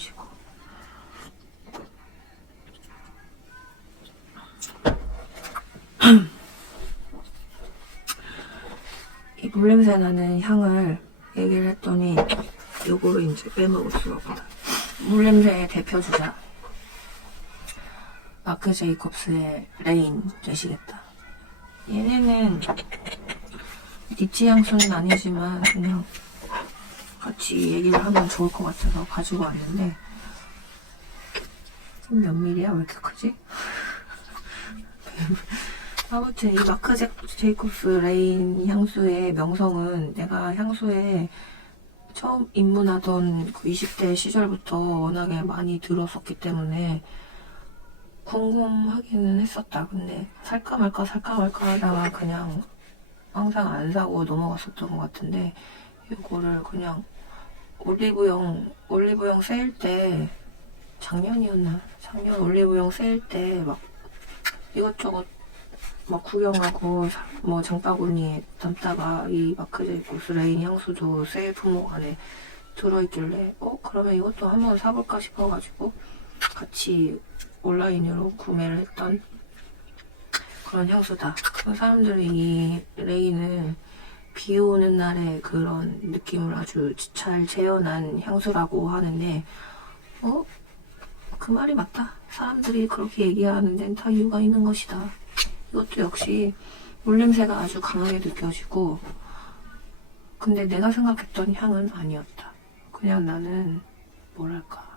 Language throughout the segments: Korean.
마시고. 이 물냄새 나는 향을 얘기를 했더니 요거를 이제 빼먹을 수가 없다. 물냄새의 대표 주자 마크 제이콥스의 레인 되시겠다. 얘네는 니치 향수는 아니지만 그냥 같이 얘기를 하면 좋을 것 같아서 가지고 왔는데 몇 밀이야? 왜 이렇게 크지? 아무튼 이 마크 제이콥스 레인 향수의 명성은 내가 향수에 처음 입문하던 그 20대 시절부터 워낙에 많이 들었었기 때문에 궁금하기는 했었다. 근데 살까 말까 하다가 그냥 항상 안 사고 넘어갔었던 것 같은데 이거를 그냥 올리브영 세일 때 작년 올리브영 세일 때 막 이것저것 막 구경하고 뭐 장바구니에 담다가 이 마크 제이콥스 레인 향수도 세일 품목 안에 들어있길래 그러면 이것도 한번 사볼까 싶어가지고 같이 온라인으로 구매를 했던 그런 향수다. 그 사람들이 이 레인을 비 오는 날의 그런 느낌을 아주 잘 재현한 향수라고 하는데 그 말이 맞다. 사람들이 그렇게 얘기하는 데는 다 이유가 있는 것이다. 이것도 역시 물냄새가 아주 강하게 느껴지고 근데 내가 생각했던 향은 아니었다. 그냥 나는 뭐랄까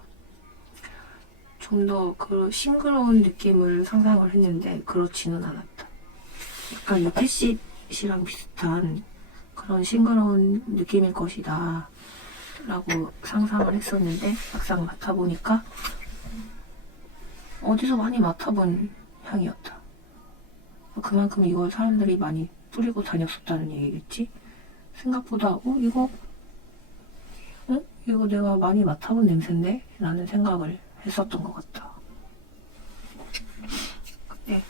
좀 더 그 싱그러운 느낌을 상상을 했는데 그렇지는 않았다. 약간 이 패시시랑 비슷한 그런 싱그러운 느낌일 것이다 라고 상상을 했었는데 막상 맡아보니까 어디서 많이 맡아본 향이었다. 그만큼 이걸 사람들이 많이 뿌리고 다녔었다는 얘기겠지? 생각보다 이거 내가 많이 맡아본 냄새인데? 라는 생각을 했었던 것 같다. 근데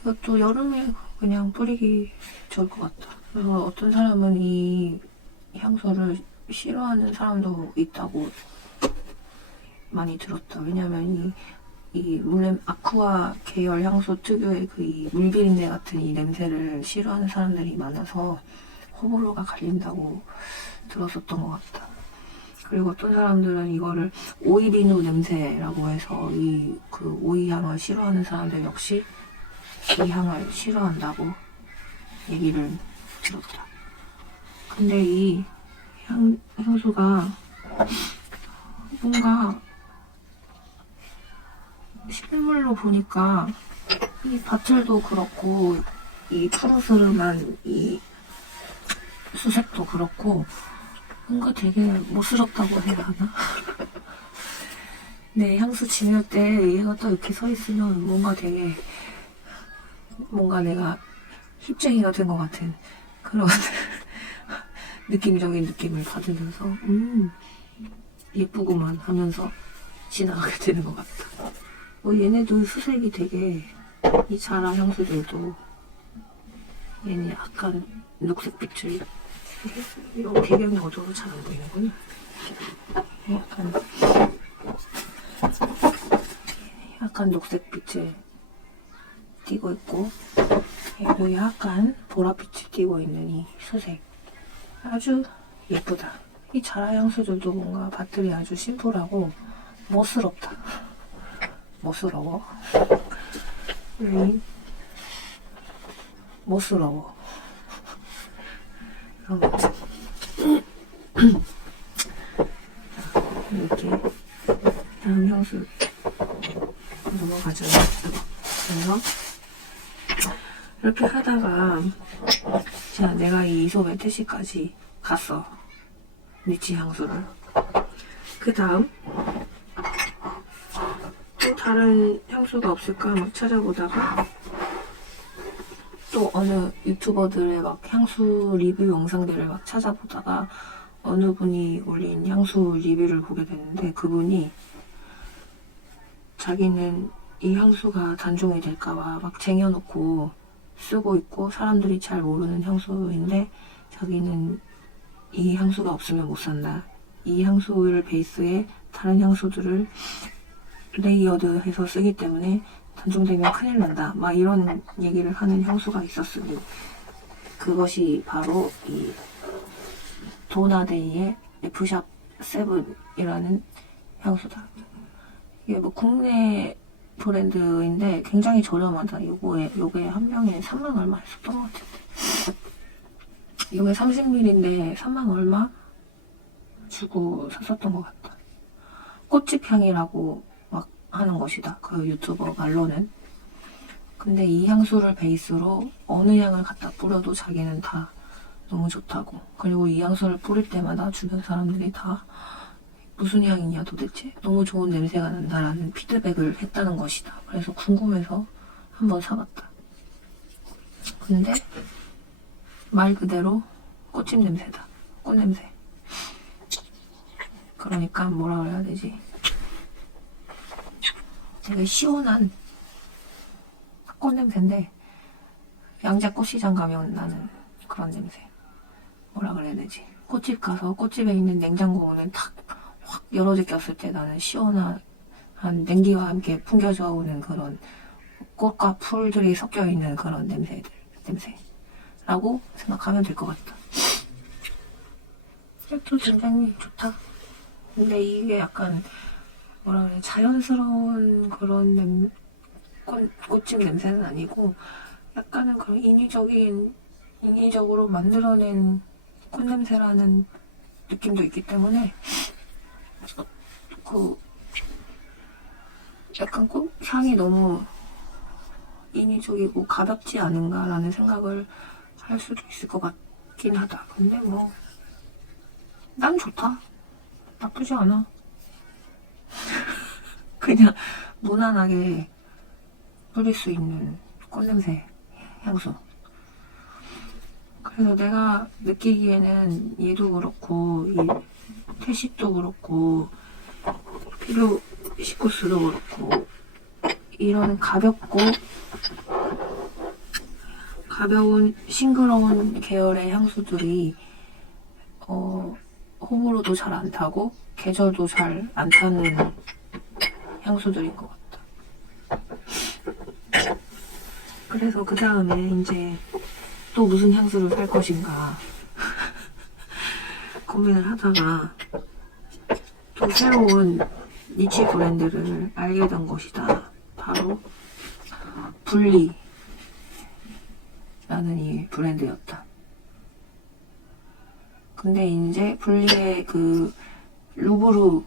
이것도 여름에 그냥 뿌리기 좋을 것 같다. 그래서 어떤 사람은 이 향수를 싫어하는 사람도 있다고 많이 들었다. 왜냐면 이 아쿠아 계열 향수 특유의 그 이 물비린내 같은 이 냄새를 싫어하는 사람들이 많아서 호불호가 갈린다고 들었었던 것 같다. 그리고 어떤 사람들은 이거를 오이비누 냄새라고 해서 그 오이 향을 싫어하는 사람들 역시 이 향을 싫어한다고 얘기를 들었다. 근데 이 향수가 뭔가 실물로 보니까 이 바틀도 그렇고 이 푸르스름한 이 수색도 그렇고 뭔가 되게 모스럽다고 해야 하나? 네, 향수 지낼 때 얘가 또 이렇게 서 있으면 뭔가 내가 힙쟁이가 된 것 같은 그런 느낌적인 느낌을 받으면서 예쁘구만 하면서 지나가게 되는 것 같다. 얘네도 수색이 되게 이 자라 향수들도 얘는 약간 녹색빛을 이런 배경이 어두워서 잘 안 보이는구나. 약간 녹색빛을 띄고 있고 여기 약간 보라빛을 띄고 있는 이 수색 아주 예쁘다. 이 자라 향수들도 뭔가 밭들이 아주 심플하고 멋스럽다. 멋스러워. 멋스러워. 그런 거지. 이렇게 다음 향수 넘어가죠. 그래서 이렇게 하다가 내가 이 이솝의 태시까지 갔어. 니치 향수를. 그 다음 또 다른 향수가 없을까 막 찾아보다가 또 어느 유튜버들의 막 향수 리뷰 영상들을 막 찾아보다가 어느 분이 올린 향수 리뷰를 보게 됐는데 그분이 자기는 이 향수가 단종이 될까봐 막 쟁여놓고 쓰고 있고 사람들이 잘 모르는 향수인데 자기는 이 향수가 없으면 못 산다 이 향수를 베이스에 다른 향수들을 레이어드해서 쓰기 때문에 단종되면 큰일 난다. 막 이런 얘기를 하는 향수가 있었으니 그것이 바로 이 도나데이의 F샵 7이라는 향수다. 이게 뭐 국내 브랜드인데 굉장히 저렴하다. 요게 한 병에 3만 얼마 했었던 것 같은데. 요게 30ml인데 3만 얼마 주고 샀었던 것 같다. 꽃집 향이라고 막 하는 것이다. 그 유튜버 말로는. 근데 이 향수를 베이스로 어느 향을 갖다 뿌려도 자기는 다 너무 좋다고. 그리고 이 향수를 뿌릴 때마다 주변 사람들이 다 무슨 향이냐 도대체 너무 좋은 냄새가 난다라는 피드백을 했다는 것이다. 그래서 궁금해서 한번 사봤다. 근데 말 그대로 꽃집 냄새다. 꽃냄새. 그러니까 뭐라 그래야 되지? 되게 시원한 꽃냄새인데 양재꽃시장 가면 나는 그런 냄새. 뭐라 그래야 되지? 꽃집 가서 꽃집에 있는 냉장고 문을 탁 확 열어 제꼈을 때 나는 시원한 냉기와 함께 풍겨져 오는 그런 꽃과 풀들이 섞여 있는 그런 냄새라고 생각하면 될 것 같다. 색도 굉장히 좋다. 근데 이게 약간 뭐라 그래, 자연스러운 그런 꽃집 냄새는 아니고 약간은 그런 인위적으로 만들어낸 꽃냄새라는 느낌도 있기 때문에 그 약간 꽃 향이 너무 인위적이고 가볍지 않은가라는 생각을 할 수도 있을 것 같긴 하다. 근데 뭐 난 좋다. 나쁘지 않아. 그냥 무난하게 뿌릴 수 있는 꽃냄새 향수. 그래서 내가 느끼기에는 얘도 그렇고 이 태식도 그렇고 필요시코스도 그렇고 이런 가벼운 싱그러운 계열의 향수들이 호불호도 잘 안 타고 계절도 잘 안 타는 향수들인 것 같다. 그래서 그 다음에 이제 또 무슨 향수를 살 것인가 고민을 하다가 또 새로운 니치 브랜드를 알게 된 것이다. 바로 블리라는 이 브랜드였다. 근데 이제 블리의 그 루브르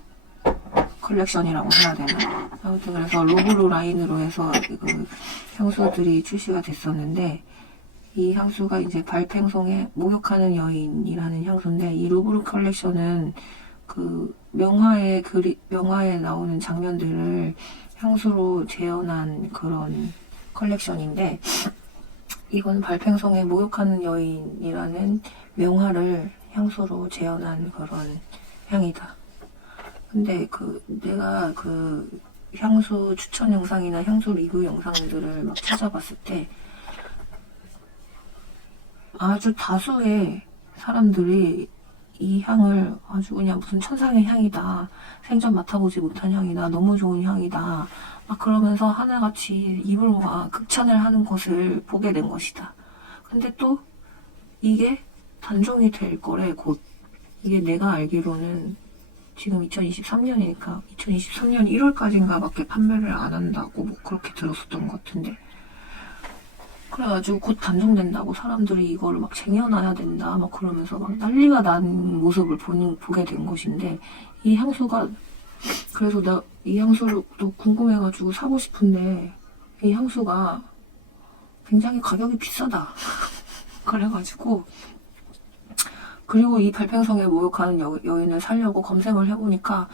컬렉션이라고 해야 되나? 아무튼 그래서 루브르 라인으로 해서 그 향수들이 출시가 됐었는데 이 향수가 이제 발팽송의 목욕하는 여인이라는 향수인데 이 루브르 컬렉션은 그 명화에 나오는 장면들을 향수로 재현한 그런 컬렉션인데 이건 발팽송의 목욕하는 여인이라는 명화를 향수로 재현한 그런 향이다. 근데 내가 향수 추천 영상이나 향수 리뷰 영상들을 막 찾아봤을 때 아주 다수의 사람들이 이 향을 아주 그냥 무슨 천상의 향이다. 생전 맡아보지 못한 향이다. 너무 좋은 향이다. 막 그러면서 하나같이 입을 모아 극찬을 하는 것을 보게 된 것이다. 근데 또 이게 단종이 될 거래 곧. 이게 내가 알기로는 지금 2023년이니까 2023년 1월까지인가 밖에 판매를 안 한다고 뭐 그렇게 들었었던 것 같은데 그래가지고 곧 단종된다고 사람들이 이거를 막 쟁여놔야 된다 막 그러면서 막 난리가 난 모습을 보게 된 것인데 이 향수가 그래서 나 이 향수를 또 궁금해가지고 사고 싶은데 이 향수가 굉장히 가격이 비싸다 그래가지고 그리고 이 발팽성에 목욕하는 여인을 사려고 검색을 해보니까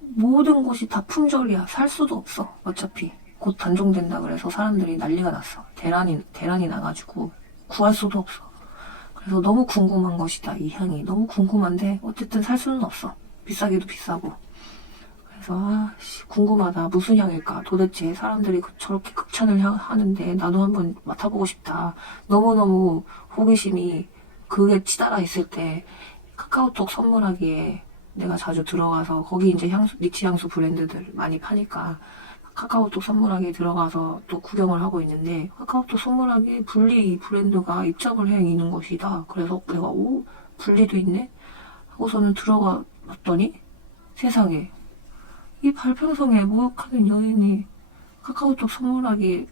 모든 곳이 다 품절이야. 살 수도 없어. 어차피 곧 단종된다 그래서 사람들이 난리가 났어. 대란이 나가지고 구할 수도 없어. 그래서 너무 궁금한 것이다. 이 향이 너무 궁금한데 어쨌든 살 수는 없어. 비싸기도 비싸고. 그래서 궁금하다. 무슨 향일까? 도대체 사람들이 저렇게 극찬을 하는데 나도 한번 맡아보고 싶다. 너무너무 호기심이 그게 치달아 있을 때 카카오톡 선물하기에 내가 자주 들어가서 거기 이제 니치 향수 브랜드들 많이 파니까 카카오톡 선물하기에 들어가서 또 구경을 하고 있는데 카카오톡 선물하기에 분리 브랜드가 입점을 해 있는 것이다. 그래서 내가 오 분리도 있네 하고서는 들어가 봤더니 세상에 이 발평성에 모욕하는 여인이 카카오톡 선물하기에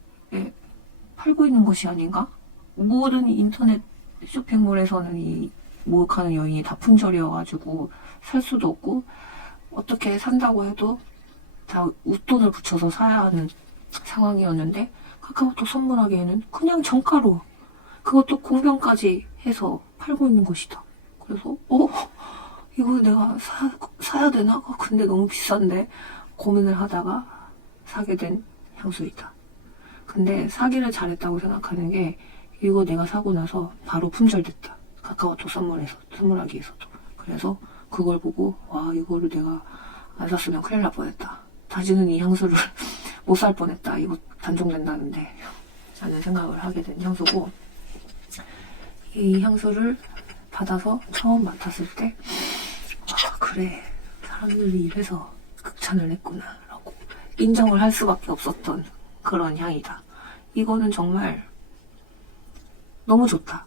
팔고 있는 것이 아닌가? 모든 인터넷 쇼핑몰에서는 이 모욕하는 여인이 다 품절이어가지고 살 수도 없고 어떻게 산다고 해도 다 웃돈을 붙여서 사야 하는 상황이었는데 카카오톡 선물하기에는 그냥 정가로 그것도 공병까지 해서 팔고 있는 것이다. 그래서 이거 내가 사야 되나? 근데 너무 비싼데 고민을 하다가 사게 된 향수이다. 근데 사기를 잘했다고 생각하는 게 이거 내가 사고 나서 바로 품절됐다. 카카오톡 선물하기에서도. 그래서 그걸 보고 와 이거를 내가 안 샀으면 큰일 날 뻔했다. 다시는 이 향수를 못 살 뻔했다. 이거 단종된다는데 라는 생각을 하게 된 향수고 이 향수를 받아서 처음 맡았을 때 그래 사람들이 이래서 극찬을 했구나 라고 인정을 할 수밖에 없었던 그런 향이다. 이거는 정말 너무 좋다.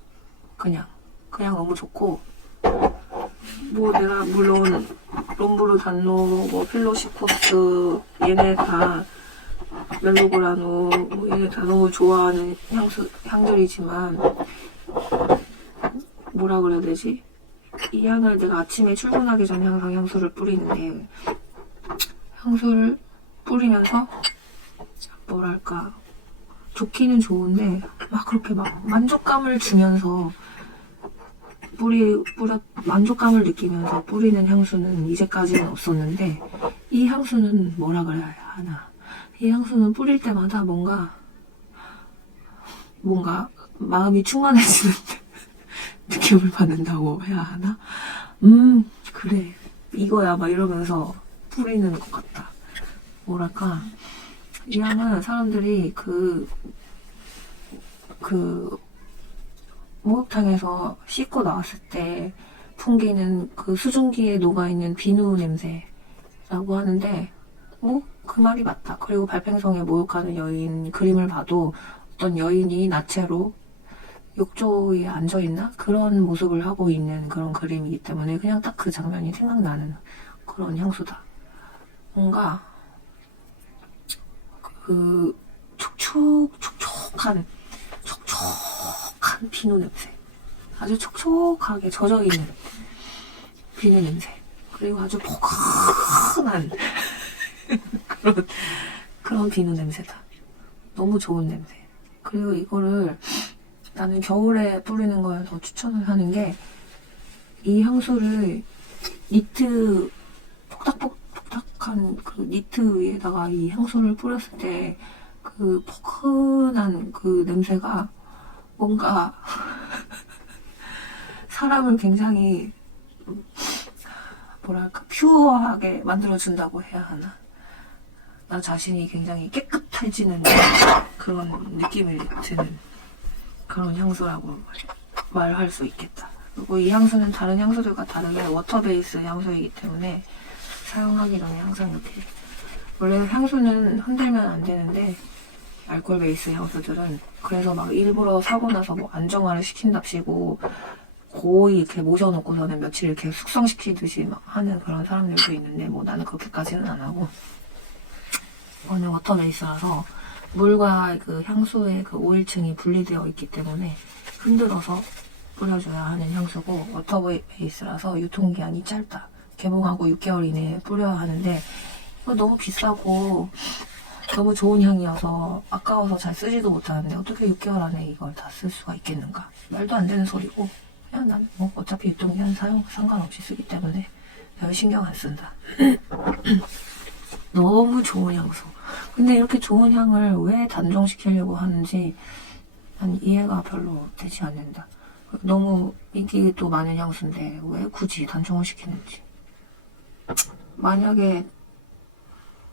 그냥 너무 좋고 뭐 내가 물론 롬브르 단노 뭐 필로시코스 얘네 다 멜로그라노 뭐 얘네 다 너무 좋아하는 향들이지만 뭐라 그래야 되지? 이 향을 내가 아침에 출근하기 전에 항상 향수를 뿌리는데 향수를 뿌리면서 뭐랄까 좋기는 좋은데 막 그렇게 막 만족감을 주면서 만족감을 느끼면서 뿌리는 향수는 이제까지는 없었는데 이 향수는 뭐라 그래야 하나 이 향수는 뿌릴 때마다 뭔가 마음이 충만해지는 느낌을 받는다고 해야 하나? 그래 이거야 막 이러면서 뿌리는 것 같다. 뭐랄까 이 향은 사람들이 그 목욕탕에서 씻고 나왔을 때 풍기는 그 수증기에 녹아있는 비누 냄새라고 하는데 그 말이 맞다. 그리고 발팽성에 모욕하는 여인 그림을 봐도 어떤 여인이 나체로 욕조에 앉아있나? 그런 모습을 하고 있는 그런 그림이기 때문에 그냥 딱 그 장면이 생각나는 그런 향수다. 뭔가 그 촉촉한 비누 냄새, 아주 촉촉하게 젖어있는 비누 냄새, 그리고 아주 포근한 그런 비누 냄새다. 너무 좋은 냄새. 그리고 이거를 나는 겨울에 뿌리는 걸 더 추천을 하는 게 이 향수를 니트 톡탁한 그 니트 위에다가 이 향수를 뿌렸을 때 그 포근한 그 냄새가 뭔가 사람을 굉장히 뭐랄까 퓨어하게 만들어준다고 해야 하나? 나 자신이 굉장히 깨끗해지는 그런 느낌이 드는 그런 향수라고 말할 수 있겠다. 그리고 이 향수는 다른 향수들과 다르게 워터 베이스 향수이기 때문에 사용하기 전에 항상 이렇게 원래 향수는 흔들면 안 되는데 알코올 베이스 향수들은 그래서 막 일부러 사고 나서 뭐 안정화를 시킨답시고 거의 이렇게 모셔놓고서는 며칠 이렇게 숙성시키듯이 막 하는 그런 사람들도 있는데 뭐 나는 그렇게까지는 안 하고 이거는 워터 베이스라서 물과 그 향수의 그 오일층이 분리되어 있기 때문에 흔들어서 뿌려줘야 하는 향수고 워터 베이스라서 유통기한이 짧다. 개봉하고 6개월 이내에 뿌려야 하는데 이거 너무 비싸고 너무 좋은 향이어서 아까워서 잘 쓰지도 못하는데 어떻게 6개월 안에 이걸 다 쓸 수가 있겠는가. 말도 안 되는 소리고 그냥 난 뭐 어차피 유통기한 상관없이 쓰기 때문에 별 신경 안 쓴다. 너무 좋은 향수. 근데 이렇게 좋은 향을 왜 단종시키려고 하는지 난 이해가 별로 되지 않는다. 너무 인기도 많은 향수인데 왜 굳이 단종을 시키는지. 만약에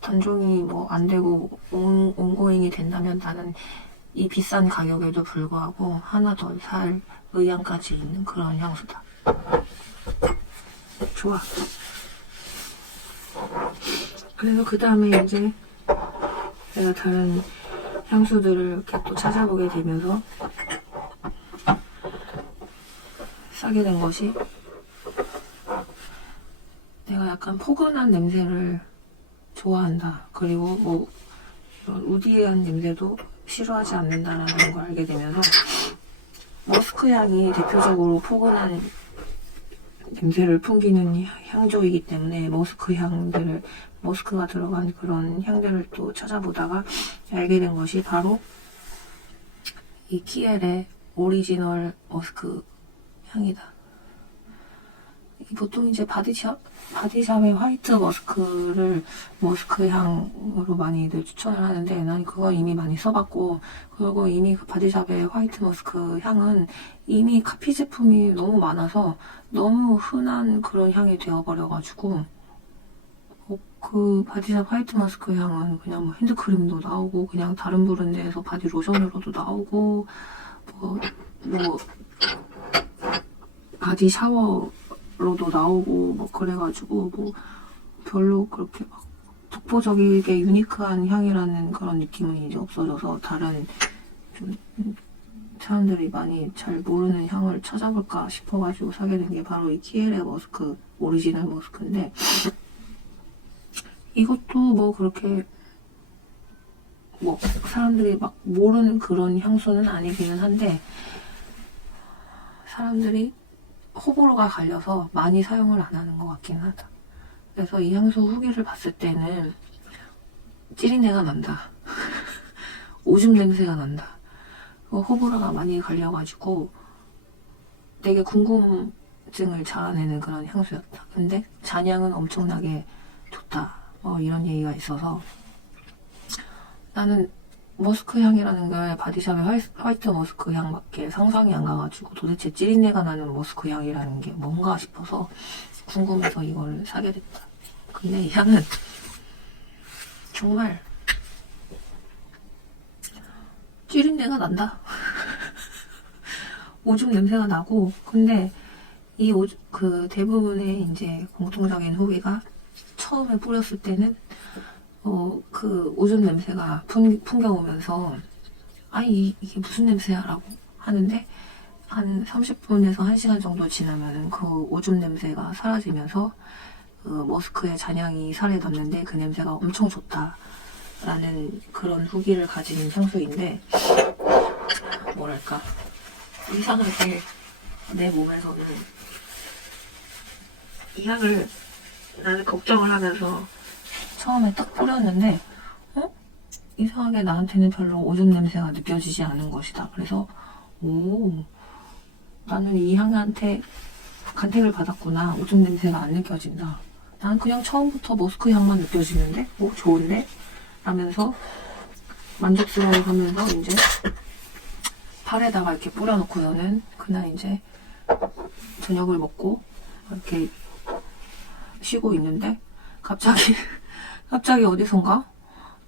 단종이 뭐 안 되고 온고잉이 된다면 나는 이 비싼 가격에도 불구하고 하나 더 살 의향까지 있는 그런 향수다. 좋아. 그래서 그 다음에 이제 내가 다른 향수들을 이렇게 또 찾아보게 되면서 사게 된 것이, 내가 약간 포근한 냄새를 좋아한다. 그리고 뭐 이런 우디한 냄새도 싫어하지 않는다라는 걸 알게 되면서, 머스크 향이 대표적으로 포근한 냄새를 풍기는 향조이기 때문에 머스크가 들어간 그런 향들을 또 찾아보다가 알게 된 것이 바로 이 키엘의 오리지널 머스크 향이다. 보통 이제 바디샵의 화이트 머스크를 머스크 향으로 많이들 추천을 하는데, 난 그거 이미 많이 써봤고, 그리고 이미 그 바디샵의 화이트 머스크 향은 이미 카피 제품이 너무 많아서 너무 흔한 그런 향이 되어버려가지고, 그 바디샵 화이트 머스크 향은 그냥 뭐 핸드크림도 나오고, 그냥 다른 브랜드에서 바디 로션으로도 나오고, 뭐 바디 샤워로도 나오고, 뭐 그래가지고 뭐 별로 그렇게 막 독보적이게 유니크한 향이라는 그런 느낌은 이제 없어져서, 다른 좀 사람들이 많이 잘 모르는 향을 찾아볼까 싶어가지고 사게 된 게 바로 이 키엘의 머스크 오리지널 머스크인데, 이것도 뭐 그렇게 뭐 사람들이 막 모르는 그런 향수는 아니기는 한데, 사람들이 호불호가 갈려서 많이 사용을 안 하는 것 같긴 하다. 그래서 이 향수 후기를 봤을 때는 찌린내가 난다. 오줌 냄새가 난다. 호불호가 많이 갈려가지고 되게 궁금증을 자아내는 그런 향수였다. 근데 잔향은 엄청나게 좋다. 이런 얘기가 있어서, 나는 머스크 향이라는 게 바디샵의 화이트 머스크 향밖에 상상이 안 가가지고, 도대체 찌린내가 나는 머스크 향이라는 게 뭔가 싶어서 궁금해서 이걸 사게 됐다. 근데 이 향은 정말 찌린내가 난다. 오줌 냄새가 나고, 근데 그 대부분의 이제 공통적인 후기가, 처음에 뿌렸을 때는 그 오줌 냄새가 풍겨오면서, 이게 무슨 냄새야 라고 하는데, 한 30분에서 1시간 정도 지나면 그 오줌 냄새가 사라지면서 그 머스크의 잔향이 살에 닿는데 그 냄새가 엄청 좋다라는 그런 후기를 가진 향수인데, 뭐랄까, 이상하게 내 몸에서는 이 향을 나는 걱정을 하면서 처음에 딱 뿌렸는데, 이상하게 나한테는 별로 오줌 냄새가 느껴지지 않은 것이다. 그래서 나는 이 향한테 간택을 받았구나. 오줌 냄새가 안 느껴진다. 난 그냥 처음부터 머스크 향만 느껴지는데 좋은데? 라면서 만족스러워 하면서 이제 팔에다가 이렇게 뿌려놓고서는 그날 이제 저녁을 먹고 이렇게 쉬고 있는데, 갑자기 어디선가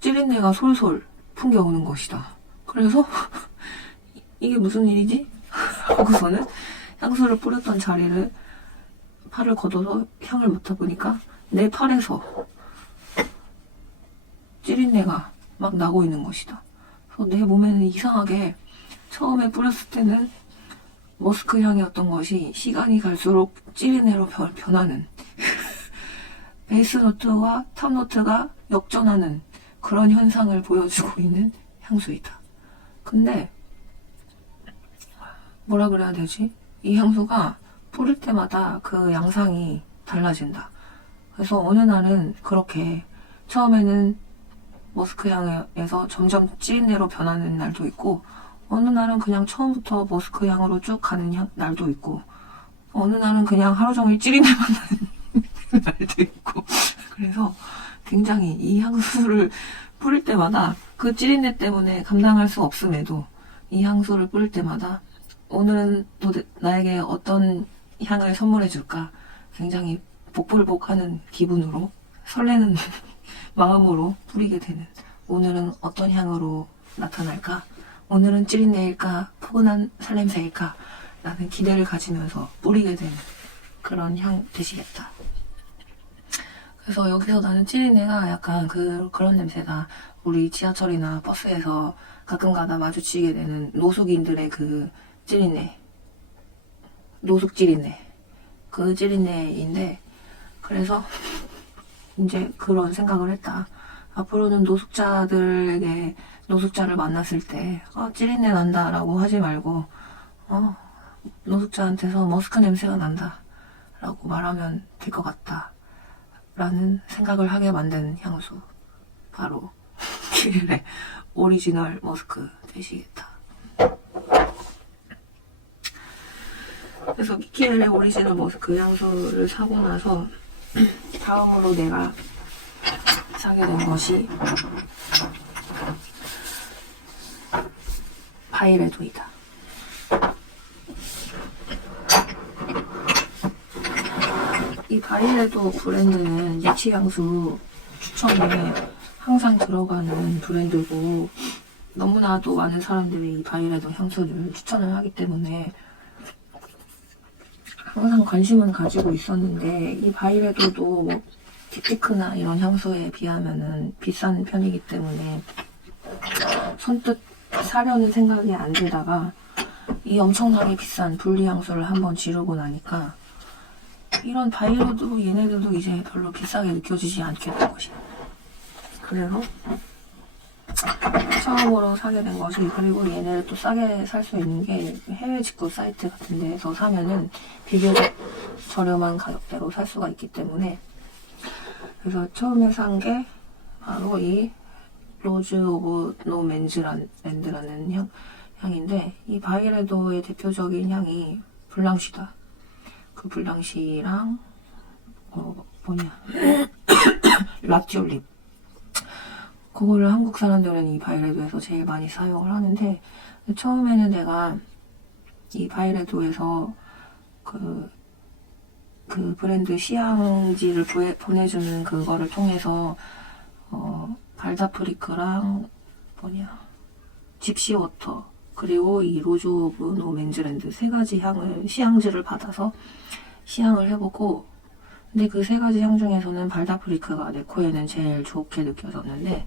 찌린내가 솔솔 풍겨오는 것이다. 그래서 이게 무슨 일이지? 하고서는 향수를 뿌렸던 자리를 팔을 걷어서 향을 맡아보니까 내 팔에서 찌린내가 막 나고 있는 것이다. 그래서 내 몸에는 이상하게 처음에 뿌렸을 때는 머스크 향이었던 것이 시간이 갈수록 찌린내로 변하는 베이스 노트와 탑 노트가 역전하는 그런 현상을 보여주고 있는 향수이다. 근데 뭐라 그래야 되지? 이 향수가 뿌릴 때마다 그 양상이 달라진다. 그래서 어느 날은 그렇게 처음에는 머스크 향에서 점점 찌린내로 변하는 날도 있고, 어느 날은 그냥 처음부터 머스크 향으로 쭉 가는 날도 있고, 어느 날은 그냥 하루 종일 찌린내만 나는 날도 있고, 그래서 굉장히 이 향수를 뿌릴 때마다 그 찌린내 때문에 감당할 수 없음에도 이 향수를 뿌릴 때마다 오늘은 또 나에게 어떤 향을 선물해 줄까 굉장히 복불복하는 기분으로 설레는 마음으로 뿌리게 되는, 오늘은 어떤 향으로 나타날까, 오늘은 찌린내일까 포근한 살냄새일까 라는 기대를 가지면서 뿌리게 되는 그런 향 되시겠다. 그래서 여기서 나는 찌린내가 약간 그런 냄새다. 우리 지하철이나 버스에서 가끔 가다 마주치게 되는 노숙인들의 그 찌린내. 노숙 찌린내. 그 찌린내인데, 그래서 이제 그런 생각을 했다. 앞으로는 노숙자를 만났을 때, 찌린내 난다 라고 하지 말고, 노숙자한테서 머스크 냄새가 난다 라고 말하면 될 것 같다. 라는 생각을 하게 만든 향수. 바로 키엘의 오리지널 머스크 되시겠다. 그래서 키엘의 오리지널 머스크 향수를 사고 나서 다음으로 내가 사게 된 것이 바이레도이다. 이 바이레도 브랜드는 니치 향수 추천에 항상 들어가는 브랜드고, 너무나도 많은 사람들이 이 바이레도 향수를 추천을 하기 때문에 항상 관심은 가지고 있었는데, 이 바이레도도 뭐 딥티크나 이런 향수에 비하면은 비싼 편이기 때문에 선뜻 사려는 생각이 안 들다가 이 엄청나게 비싼 분리향수를 한번 지르고 나니까 이런 바이레도 얘네들도 이제 별로 비싸게 느껴지지 않겠는 것이야. 그래서 처음으로 사게 된 것이, 그리고 얘네를 또 싸게 살 수 있는 게 해외 직구 사이트 같은 데에서 사면은 비교적 저렴한 가격대로 살 수가 있기 때문에, 그래서 처음에 산 게 바로 이 로즈 오브 노맨즈랜드라는 향인데, 이 바이레도의 대표적인 향이 블랑시다. 그 블랑시랑 라티올립, 그거를 한국 사람들은 이 바이레도에서 제일 많이 사용을 하는데, 처음에는 내가 이 바이레도에서 그 브랜드 시향지를 보내주는 그거를 통해서 발다프리크랑 집시워터, 그리고 이 로즈 오브 노맨즈랜드 세 가지 시향지를 받아서 시향을 해보고, 근데 그 세 가지 향 중에서는 발다프리크가 내 코에는 제일 좋게 느껴졌는데,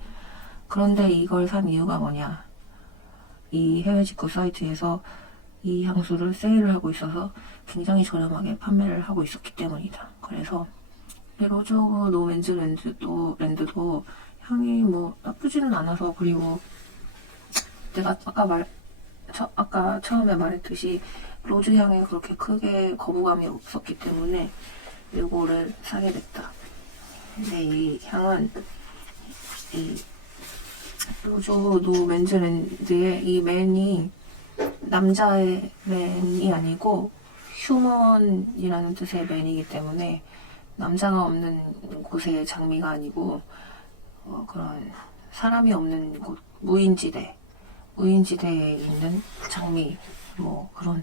그런데 이걸 산 이유가 뭐냐, 이 해외 직구 사이트에서 이 향수를 세일을 하고 있어서 굉장히 저렴하게 판매를 하고 있었기 때문이다. 그래서 이 로즈 오브 노맨즈랜드도 향이 뭐 나쁘지는 않아서, 그리고 내가 아까 처음에 말했듯이 로즈 향에 그렇게 크게 거부감이 없었기 때문에 이거를 사게 됐다. 근데 이 향은 이 로즈 오브 노맨즈랜드의 이 맨이 남자의 맨이 아니고 휴먼이라는 뜻의 맨이기 때문에 남자가 없는 곳의 장미가 아니고 그런 사람이 없는 곳, 무인지대에 있는 장미, 뭐 그런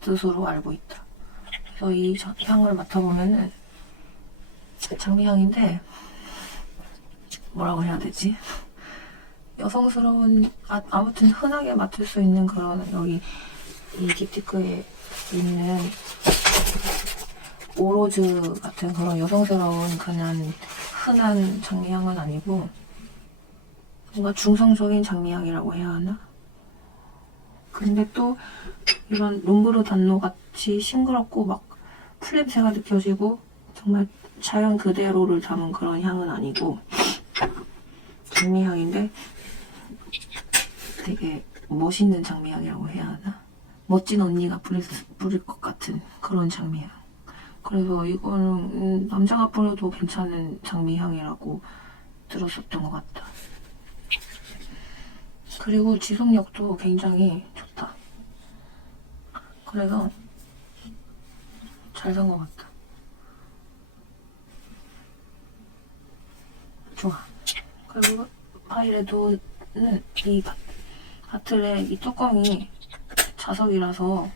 뜻으로 알고 있다. 그래서 이 향을 맡아보면은 장미향인데 뭐라고 해야 되지? 여성스러운, 아무튼 흔하게 맡을 수 있는 그런, 여기 이 딥티크에 있는 오로즈 같은 그런 여성스러운 그냥 흔한 장미향은 아니고 뭔가 중성적인 장미향이라고 해야 하나? 근데 또 이런 롬브르 단노 같이 싱그럽고 막 풀냄새가 느껴지고 정말 자연 그대로를 담은 그런 향은 아니고 장미향인데 되게 멋있는 장미향이라고 해야 하나? 멋진 언니가 뿌릴 것 같은 그런 장미향. 그래서 이거는 남자가 뿌려도 괜찮은 장미향이라고 들었었던 것 같다. 그리고 지속력도 굉장히 좋다. 그래서 잘 산 것 같다. 좋아. 그리고 바이레도는 이 바틀의 이 뚜껑이 자석이라서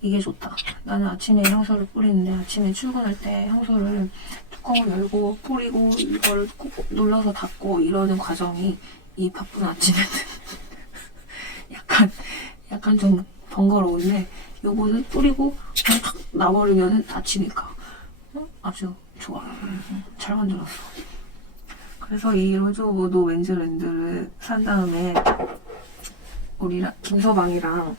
이게 좋다. 나는 아침에 향수를 뿌리는데 아침에 출근할 때 향수를 뚜껑을 열고 뿌리고 이거를 꼭 눌러서 닫고 이러는 과정이 이 바쁜 아침에는 약간 좀 번거로운데 요거는 뿌리고 그냥 탁 놔버리면 닫히니까 아주 좋아. 잘 만들었어. 그래서 이 로즈오브 맨즈랜드를 산 다음에 우리 김서방이랑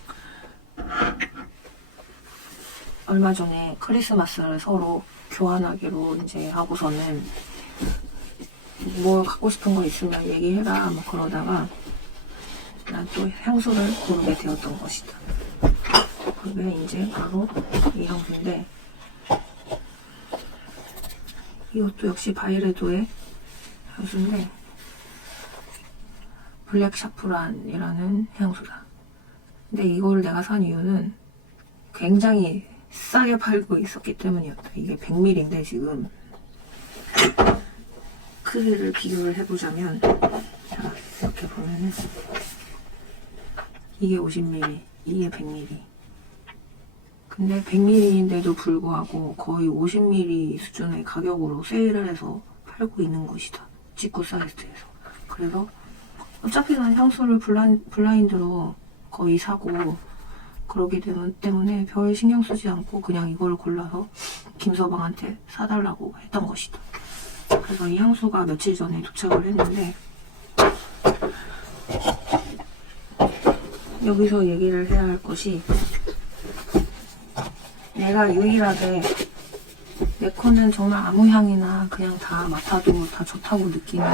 얼마 전에 크리스마스를 서로 교환하기로 이제 하고서는 뭐 갖고 싶은 거 있으면 얘기해라 뭐 그러다가 난 또 향수를 고르게 되었던 것이다. 그게 이제 바로 이 향수인데, 이것도 역시 바이레도의 향수인데 블랙 샤프란이라는 향수다. 근데 이걸 내가 산 이유는 굉장히 싸게 팔고 있었기 때문이었다. 이게 100ml인데 지금 크기를 비교를 해보자면, 자 이렇게 보면은 이게 50ml, 이게 100ml. 근데 100ml인데도 불구하고 거의 50ml 수준의 가격으로 세일을 해서 팔고 있는 것이다. 직구 사이트에서. 그래서 어차피 난 향수를 블라인드로 거의 사고 그러기 때문에 별 신경 쓰지 않고 그냥 이걸 골라서 김서방한테 사달라고 했던 것이다. 그래서 이 향수가 며칠 전에 도착을 했는데, 여기서 얘기를 해야 할 것이, 내가 유일하게 내 코는 정말 아무 향이나 그냥 다 맡아도 다 좋다고 느끼는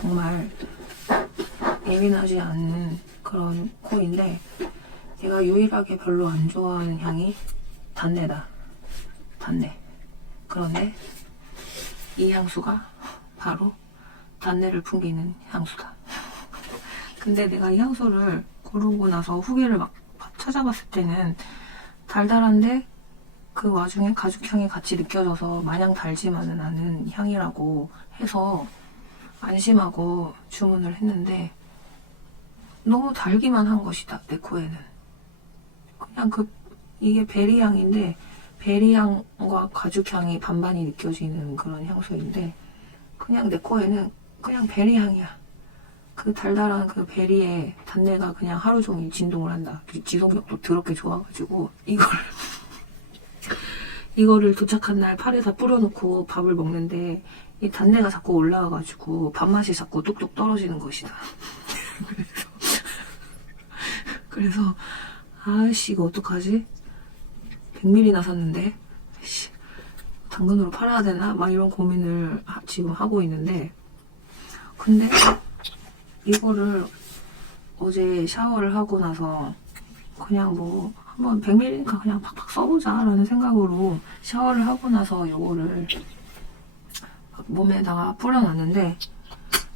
정말 예민하지 않는 그런 코인데, 내가 유일하게 별로 안 좋아하는 향이 단내다. 단내. 그런데 이 향수가 바로 단내를 풍기는 향수다. 근데 내가 이 향수를 고르고 나서 후기를 막 찾아봤을 때는 달달한데 그 와중에 가죽향이 같이 느껴져서 마냥 달지만은 않은 향이라고 해서 안심하고 주문을 했는데, 너무 달기만 한 것이다, 내 코에는. 그냥 이게 베리향인데 베리향과 가죽향이 반반이 느껴지는 그런 향수인데, 그냥 내 코에는 그냥 베리향이야. 그 달달한 그 베리의 단내가 그냥 하루 종일 진동을 한다. 지속력도 더럽게 좋아가지고 이거를 도착한 날 팔에다 뿌려놓고 밥을 먹는데 이 단내가 자꾸 올라와가지고 밥맛이 자꾸 뚝뚝 떨어지는 것이다. 그래서 아씨 이거 어떡하지? 100ml나 샀는데 당근으로 팔아야 되나? 막 이런 고민을 지금 하고 있는데, 근데 이거를 어제 샤워를 하고 나서 그냥 뭐 한번 100ml니까 그냥 팍팍 써보자 라는 생각으로 샤워를 하고 나서 이거를 몸에다가 뿌려놨는데,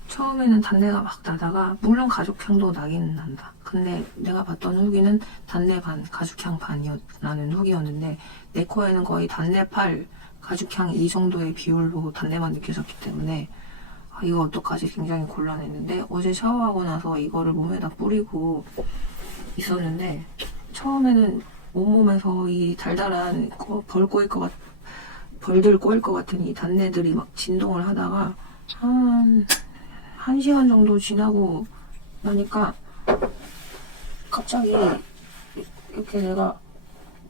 처음에는 단내가 막 나다가 물론 가죽향도 나긴 난다. 근데 내가 봤던 후기는 단내 반, 가죽향 반이라는 후기였는데, 내 코에는 거의 단내 8, 가죽향 이 정도의 비율로 단내만 느껴졌기 때문에 이거 어떡하지 굉장히 곤란했는데, 어제 샤워하고 나서 이거를 몸에다 뿌리고 있었는데, 처음에는 온몸에서 이 달달한 벌들 꼬일 것 같은 이 단내들이 막 진동을 하다가 한 시간 정도 지나고 나니까 갑자기 이렇게 내가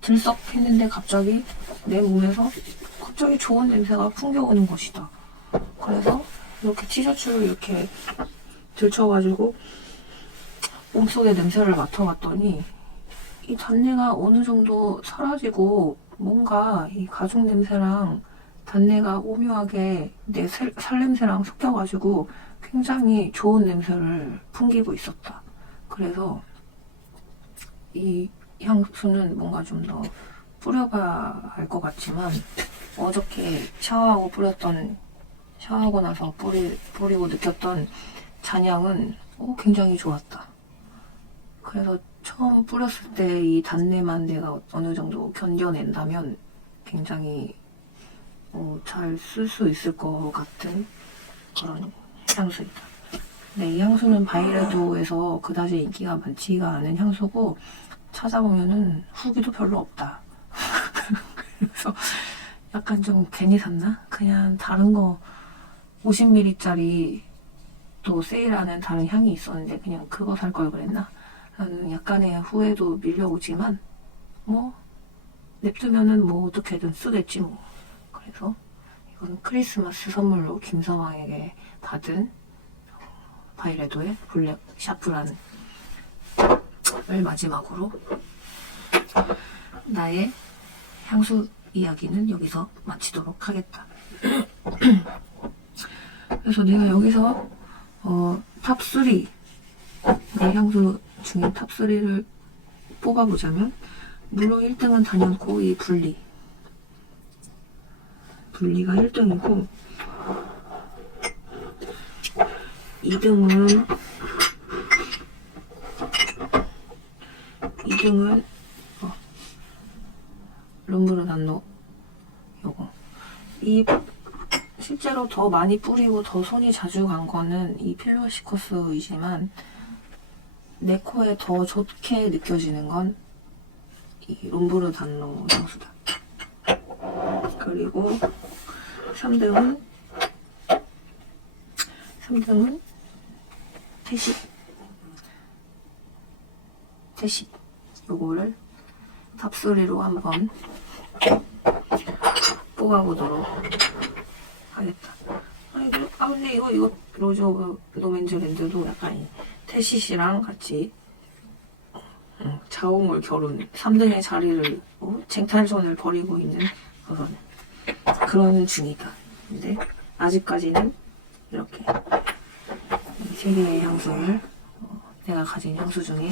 들썩했는데 갑자기 내 몸에서 갑자기 좋은 냄새가 풍겨오는 것이다. 그래서 이렇게 티셔츠를 이렇게 들쳐가지고 몸속의 냄새를 맡아봤더니 이 단내가 어느 정도 사라지고 뭔가 이 가죽 냄새랑 단내가 오묘하게 내 살냄새랑 섞여가지고 굉장히 좋은 냄새를 풍기고 있었다. 그래서 이 향수는 뭔가 좀 더 뿌려봐야 할 것 같지만, 어저께 샤워하고 나서 뿌리고 느꼈던 잔향은 굉장히 좋았다. 그래서 처음 뿌렸을 때 이 단내만 내가 어느 정도 견뎌낸다면 굉장히 잘 쓸 수 있을 것 같은 그런 향수이다. 네, 이 향수는 바이레도에서 그다지 인기가 많지가 않은 향수고, 찾아보면은 후기도 별로 없다. 그래서 약간 좀 괜히 샀나? 그냥 다른 거 50ml짜리 또 세일하는 다른 향이 있었는데 그냥 그거 살 걸 그랬나? 라는 약간의 후회도 밀려오지만 뭐 냅두면은 뭐 어떻게든 쓰겠지 뭐. 그래서 이건 크리스마스 선물로 김서방에게 받은 바이레도의 블랙 샤프란을 마지막으로 나의 향수 이야기는 여기서 마치도록 하겠다. 그래서 내가 여기서 탑3 내 향수 중에 탑3를 뽑아보자면 물론 1등은 단연코 이 분리가 1등이고 2등은 롬브르단노 요거. 이 실제로 더 많이 뿌리고 더 손이 자주 간 거는 이 필로시커스이지만 내 코에 더 좋게 느껴지는 건 이 롬브르단노 향수다. 그리고 3등은 태식 요거를 탑3로 한번 뽑아보도록 하겠다. 근데 이거 로즈 오브 노맨즈랜드도 약간 태식이랑 같이 자웅을 겨룬 3등의 자리를 쟁탈전을 벌이고 있는 그런 중이다. 근데 아직까지는 이렇게 세 개의 향수를 내가 가진 향수 중에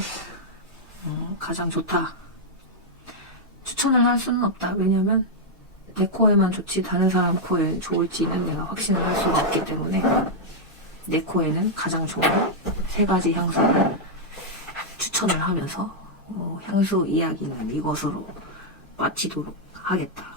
가장 좋다. 추천을 할 수는 없다. 왜냐면 내 코에만 좋지 다른 사람 코에 좋을지는 내가 확신을 할 수가 없기 때문에 내 코에는 가장 좋은 세 가지 향수를 추천을 하면서 향수 이야기는 이것으로 마치도록 하겠다.